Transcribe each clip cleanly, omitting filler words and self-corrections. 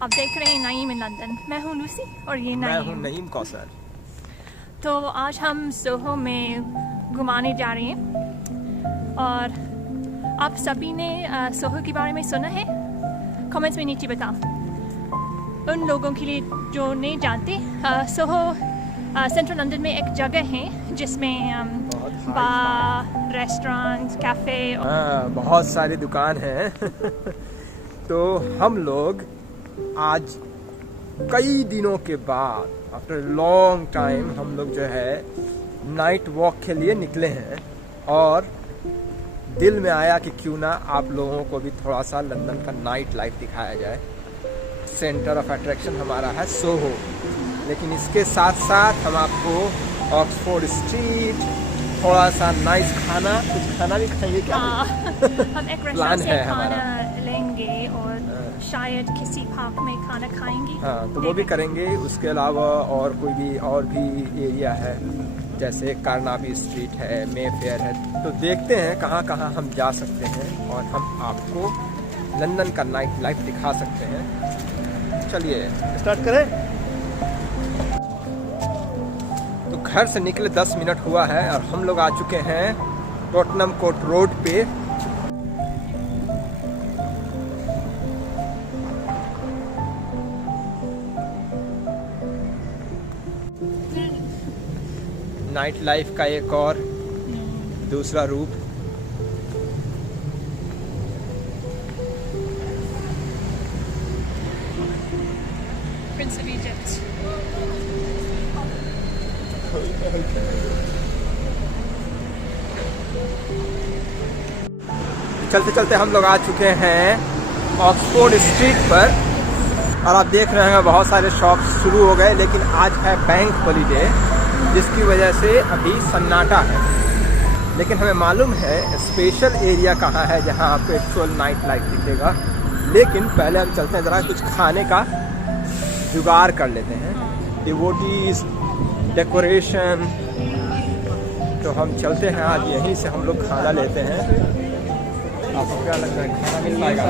आप देख रहे हैं नईम इन लंदन। मैं हूँ लूसी और ये मैं हूँ नईम। नईम कौसर। तो आज हम सोहो में घुमाने जा रहे हैं और आप सभी ने सोहो के बारे में सुना है? कमेंट्स में नीचे बताओ। उन लोगों के लिए जो नहीं जानते, सोहो सेंट्रल लंदन में एक जगह है जिसमें बार, रेस्टोरेंट, कैफ़े, बहुत सारी दुकान हैं। तो हम लोग आज कई दिनों के बाद आफ्टर लॉन्ग टाइम हम लोग जो है नाइट वॉक के लिए निकले हैं और दिल में आया कि क्यों ना आप लोगों को भी थोड़ा सा लंदन का नाइट लाइफ दिखाया जाए। सेंटर ऑफ अट्रैक्शन हमारा है सोहो, लेकिन इसके साथ साथ हम आपको ऑक्सफोर्ड स्ट्रीट, थोड़ा सा नाइस खाना, कुछ खाना भी खाएंगे क्या? हम एक प्लान रेस्टोरेंट से है खाना हमारा। लेंगे और शायद किसी पार्क में खाना खाएंगे। हाँ, तो वो भी करेंगे। उसके अलावा और भी एरिया है, जैसे कारनाबी स्ट्रीट है, मे फेयर है। तो देखते हैं कहाँ कहाँ हम जा सकते हैं और हम आपको लंदन का नाइट लाइफ दिखा सकते हैं। चलिए स्टार्ट करें। तो घर से निकले 10 मिनट हुआ है और हम लोग आ चुके हैं टॉटनम कोर्ट रोड पे। नाइट लाइफ का एक और दूसरा रूप। Prince of Egypt. चलते चलते हम लोग आ चुके हैं ऑक्सफोर्ड स्ट्रीट पर और आप देख रहे हैं बहुत सारे शॉप शुरू हो गए, लेकिन आज है बैंक हॉलीडे जिसकी वजह से अभी सन्नाटा है। लेकिन हमें मालूम है स्पेशल एरिया कहाँ है जहाँ आपको एक्चुअल नाइट लाइफ दिखेगा। लेकिन पहले हम चलते हैं ज़रा कुछ खाने का जुगाड़ कर लेते हैं। डिवोटीज, डेकोरेशन, तो हम चलते हैं आज यहीं से हम लोग खाना लेते हैं। आपको क्या लगता है खाना मिल पाएगा?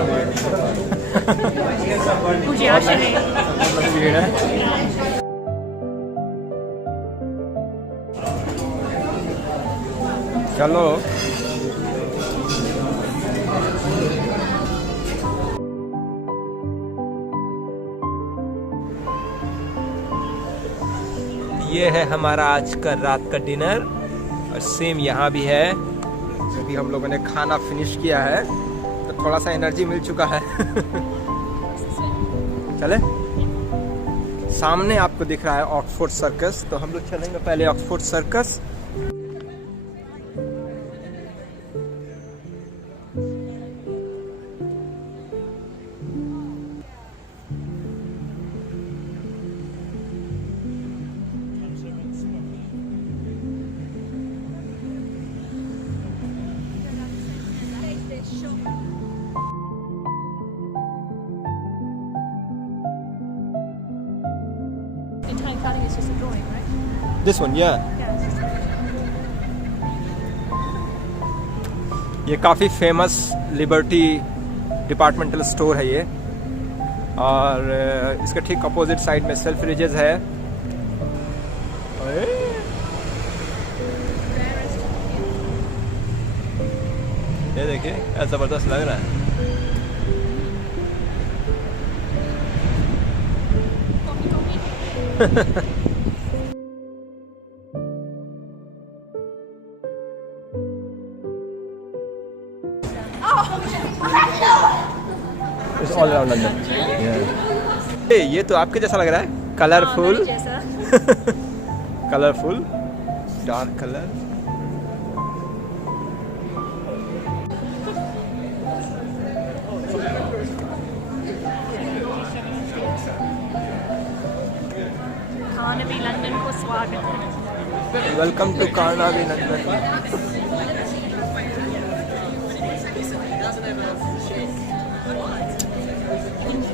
मुझे आशा नहीं। भीड़ है। चलो ये है हमारा आज का रात का डिनर और सेम यहाँ भी है। अभी हम लोगों ने खाना फिनिश किया है तो थोड़ा सा एनर्जी मिल चुका है। चले, सामने आपको दिख रहा है ऑक्सफोर्ड सर्कस, तो हम लोग चलेंगे पहले Oxford circus. Italian cutting is just a drawing, right? This one, yeah. Yeah, it's just ये काफ़ी फेमस लिबर्टी डिपार्टमेंटल स्टोर है ये, और इसके ठीक अपोजिट साइड में सेल्फ्रिजेस है। ये देखिए क्या ज़बरदस्त लग रहा है। It's all around London. Yeah. ये तो आपके जैसा लग रहा है, colourful. Colourful dark colour. Carnaby London को स्वागत है। Welcome to Carnaby London.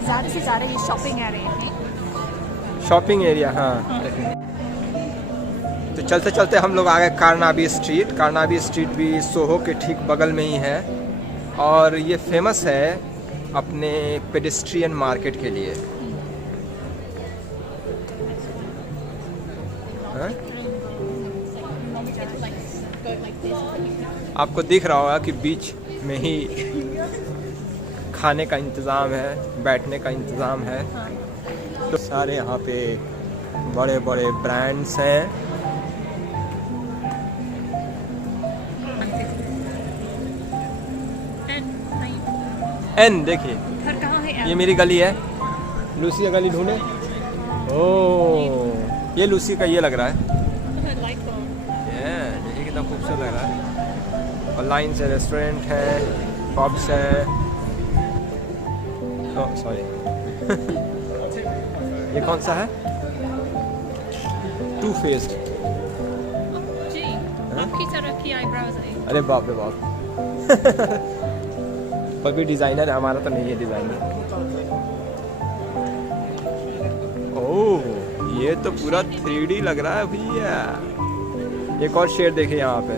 ज़्यादा से ज़्यादा ये शॉपिंग एरिया है। शॉपिंग एरिया, हाँ। तो चलते चलते हम लोग आ गए कारनाबी स्ट्रीट। कारनाबी स्ट्रीट भी सोहो के ठीक बगल में ही है और ये फेमस है अपने पेडेस्ट्रियन मार्केट के लिए। हाँ? आपको दिख रहा होगा कि बीच में ही खाने का इंतज़ाम है, बैठने का इंतज़ाम है। तो सारे यहाँ पे बड़े बड़े ब्रांड्स हैं। एन देखिए, घर कहाँ है? ये मेरी गली है, लूसी का गली ढूंढे। ओह, ये लूसी का ये लग रहा है। ये कितना खूबसूरत लग रहा है। और लाइन से रेस्टोरेंट है, पब्स है। ओह सॉरी ये कौन सा है? To faced. जी, आपकी तरह की आईब्रोज है। अरे बाप रे बाप पर भी डिजाइनर है, हमारा तो नहीं है डिजाइनर। ओह ये तो पूरा 3D लग रहा है भैया। एक और शेर देखे यहाँ पे,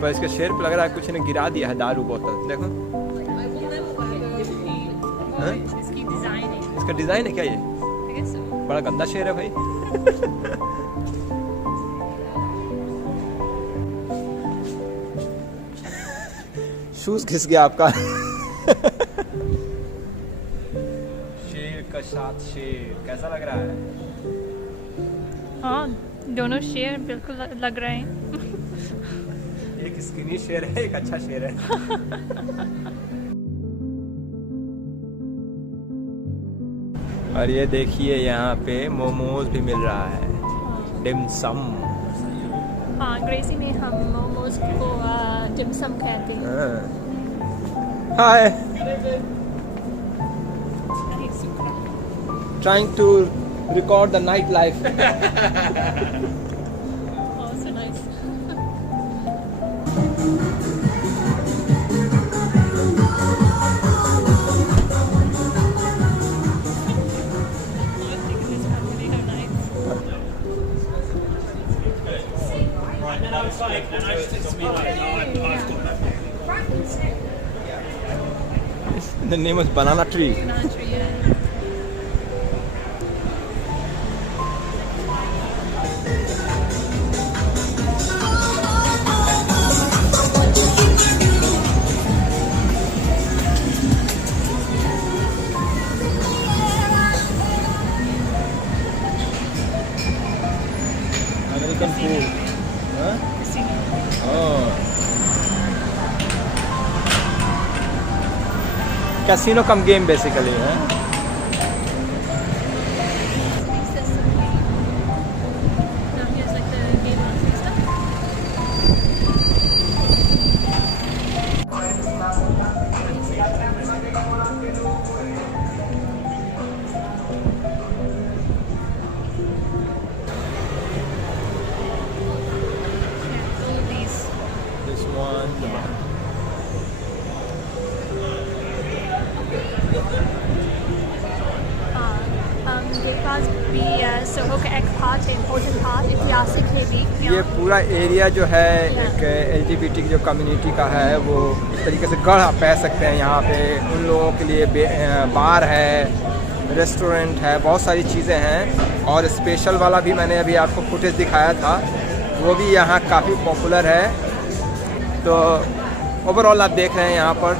पर इसके शेर पे लग रहा है कुछ ने गिरा दिया है दारू बोतल। देखो इसकी डिजाइन है। इसका डिजाइन है क्या ये? I guess so. बड़ा गंदा शेर है भाई शूज घिस गया आपका शेर का साथ शेर कैसा लग रहा है? हाँ, दोनों शेर बिल्कुल लग रहे हैं। एक स्किनी शेर है, एक अच्छा शेर है और ये देखिए यहाँ पे मोमोज भी मिल रहा है, डिमसम। हाँ, ग्रेसी में हम मोमोज को डिमसम कहते हैं। हाय, नहीं, सूखा। trying to record the nightlife. Oh, so nice. The name was Banana Tree. Banana tree, yeah. American food. Huh? Casino. Oh. Casino cum game basically, huh? Now here's like the game and stuff. Yeah, all of these. This one. मेरे पास भी Soho का एक part है, important part, ऐतिहासिक है भी। ये पूरा एरिया जो है एक LGBT की जो कम्युनिटी का है, वो इस तरीके से गढ़ आप कह सकते हैं। यहाँ पे उन लोगों के लिए बार है, रेस्टोरेंट है, बहुत सारी चीज़ें हैं। और स्पेशल वाला भी मैंने अभी आपको फुटेज दिखाया था, वो भी यहाँ काफ़ी पॉपुलर है। तो ओवरऑल आप देख रहे हैं यहाँ पर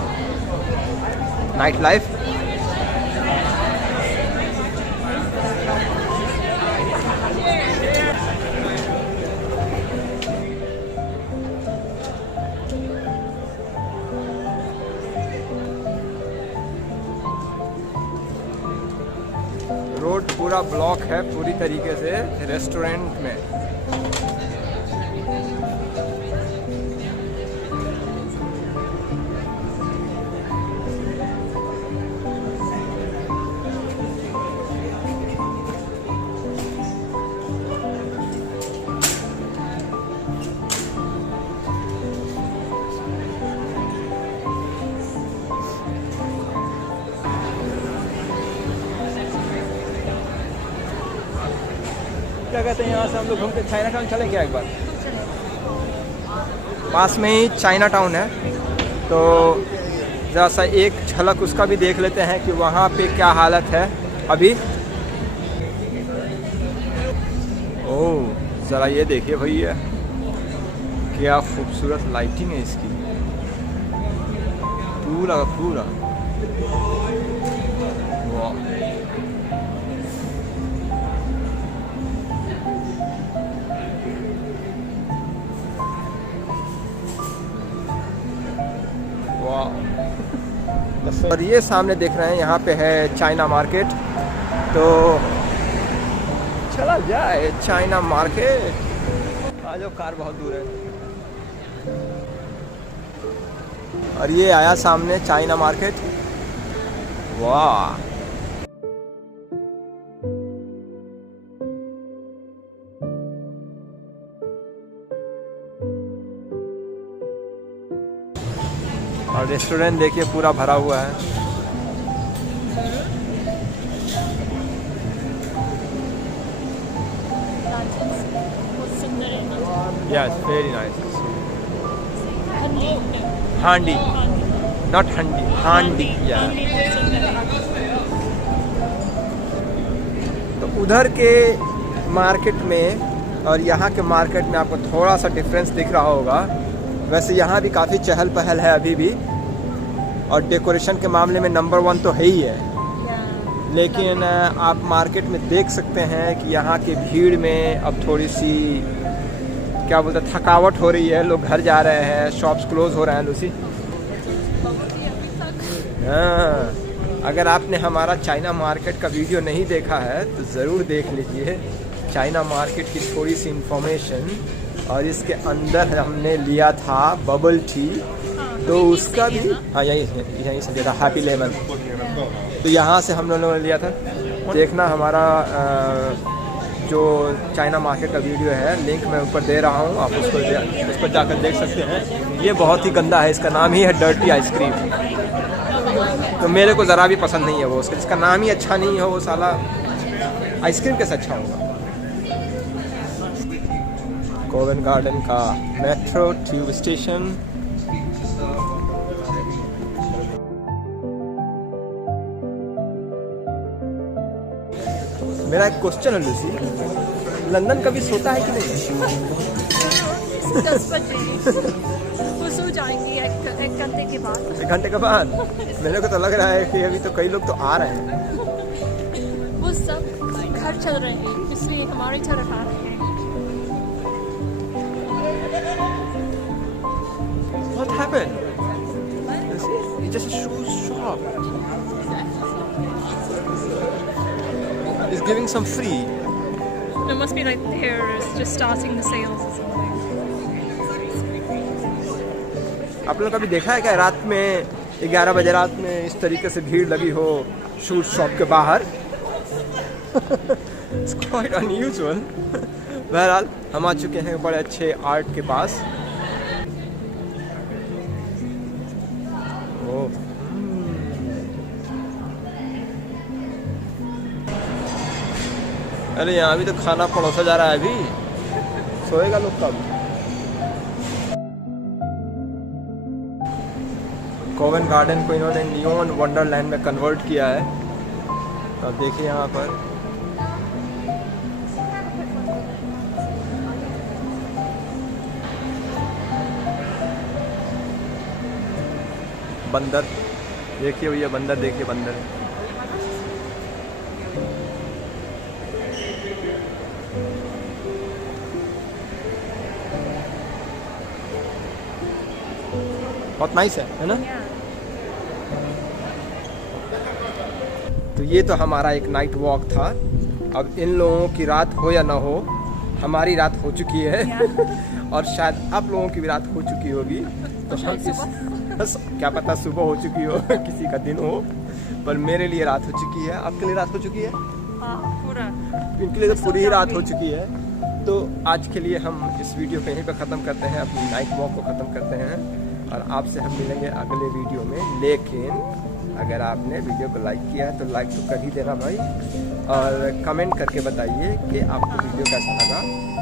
नाइट लाइफ। रोड पूरा ब्लॉक है पूरी तरीके से रेस्टोरेंट में। क्या कहते हैं, यहाँ से हम लोग घूमते चाइना टाउन चले क्या एक बार? पास में ही चाइना टाउन है, तो ज़रा सा एक झलक उसका भी देख लेते हैं कि वहाँ पे क्या हालत है अभी। ओह ज़रा ये देखिए भैया, क्या खूबसूरत लाइटिंग है इसकी, पूरा पूरा। वाह, और ये सामने देख रहे हैं यहाँ पे है चाइना मार्केट। तो चला जाए चाइना मार्केट। आ जाओ, कार बहुत दूर है। और ये आया सामने चाइना मार्केट। वाह, और रेस्टोरेंट देखिए पूरा भरा हुआ है। Yes, very nice. हांडी, not हंडी, हांडी। तो उधर के मार्केट में और यहाँ के मार्केट में आपको थोड़ा सा डिफरेंस दिख रहा होगा। वैसे यहाँ भी काफ़ी चहल पहल है अभी भी, और डेकोरेशन के मामले में नंबर 1 तो है ही है। लेकिन आप मार्केट में देख सकते हैं कि यहाँ की भीड़ में अब थोड़ी सी क्या बोलते हैं, थकावट हो रही है। लोग घर जा रहे हैं, शॉप्स क्लोज हो रहे हैं। लूसी, हाँ, अगर आपने हमारा चाइना मार्केट का वीडियो नहीं देखा है तो ज़रूर देख लीजिए। चाइना मार्केट की थोड़ी सी इंफॉर्मेशन, और इसके अंदर हमने लिया था बबल टी, तो उसका भी, हाँ यहीं से लिया था, हैप्पी लेमन। तो यहाँ से हम लोगों ने लिया था। देखना हमारा जो चाइना मार्केट का वीडियो है, लिंक मैं ऊपर दे रहा हूँ, आप उस पर जाकर देख सकते हैं। ये बहुत ही गंदा है, इसका नाम ही है डर्टी आइसक्रीम। तो मेरे को ज़रा भी पसंद नहीं है वो, इसका नाम ही अच्छा नहीं है। वो साला आइसक्रीम कैसे अच्छा होगा। कोवन गार्डन का मेट्रो ट्यूब स्टेशन। मेरा एक क्वेश्चन है लूसी, लंदन कभी सोता है कि नहीं? 10 बजे वो सो जाएंगी एक घंटे के बाद। 1 घंटे के बाद? मेरे को तो लग रहा है कि अभी तो कई लोग तो आ रहे हैं। वो सब घर चल रहे हैं, इसलिए हमारी तरफ आ रहे हैं। What happened? It's just a shoe shop. It's giving some free. It must be like they're just starting the sales or something. आप लोग कभी देखा है क्या रात में 11 बजे रात में इस तरीके से भीड़ लगी हो शूज शॉप के बाहर? It's quite unusual. बहरहाल हम आ चुके हैं बड़े अच्छे आर्ट के पास। अरे यहाँ भी तो खाना परोसा जा रहा है। अभी सोएगा लोग कब? कोवन गार्डन को इन्होंने नियॉन वंडरलैंड में कन्वर्ट किया है। तो अब देखिए यहाँ पर बंदर, देखिए भैया बंदर, देखिए बंदर। बहुत नाइस है ना? तो ये तो हमारा एक नाइट वॉक था। अब इन लोगों की रात हो या ना हो, हमारी रात हो चुकी है। और शायद आप लोगों की भी रात हो चुकी होगी। तो हम क्या पता सुबह हो चुकी हो, किसी का दिन हो, पर मेरे लिए रात हो चुकी है। आपके लिए रात हो चुकी है? पूरा। इनके लिए तो पूरी ही रात हो चुकी है। तो आज के लिए हम इस वीडियो को यहीं पर ख़त्म करते हैं, अपनी नाइट वॉक को ख़त्म करते हैं, और आपसे हम मिलेंगे अगले वीडियो में। लेकिन अगर आपने वीडियो को लाइक किया है तो लाइक तो कर ही देना भाई, और कमेंट करके बताइए कि आपको वीडियो कैसा लगा।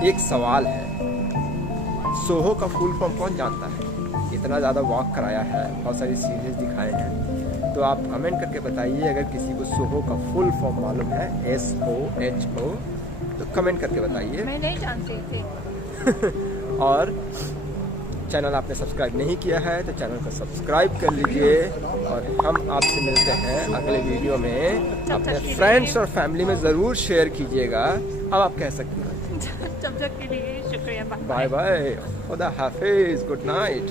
एक सवाल है, सोहो का फुल फॉर्म कौन जानता है? इतना ज़्यादा वॉक कराया है, बहुत सारी सीरीज दिखाए हैं, तो आप कमेंट करके बताइए अगर किसी को सोहो का फुल फॉर्म मालूम है, SOHO। तो कमेंट करके बताइए। मैं नहीं जानती थी। और चैनल आपने सब्सक्राइब नहीं किया है तो चैनल को सब्सक्राइब कर लीजिए। और हम आपसे मिलते हैं अगले वीडियो में। अपने फ्रेंड्स और फैमिली में ज़रूर शेयर कीजिएगा। अब आप कह सकते हैं जब तक के लिए शुक्रिया। बाय बाय, खुदा हाफिज, गुड नाइट।